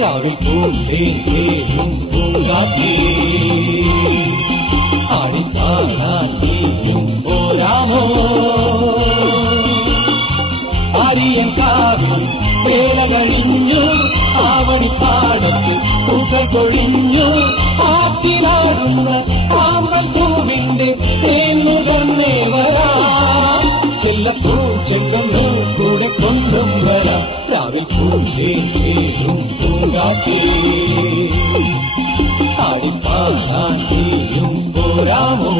രാവിൽ പൂന്തേനും പൂങ്കാറ്റേ ആടിത്താടാനും പോരാമോ ആരിയൻ കാവിൽ വേലകളിഞ്ഞു ആവണിപ്പാടത്ത് പൂക്കൾ കൊഴിഞ്ഞു ആറ്റിലാടുന്ന ആമ്പൽ പൂവിന്റെ തേന്നുകൊന്നേ വരാം ചെല്ലപ്പൂ ചെങ്കണ്ണു കൂടെ കൊണ്ടും വരാം രാവിൽ പൂന്തേനും പൂങ്കാറ്റേ ആടിപ്പാടാനും പോരാമോ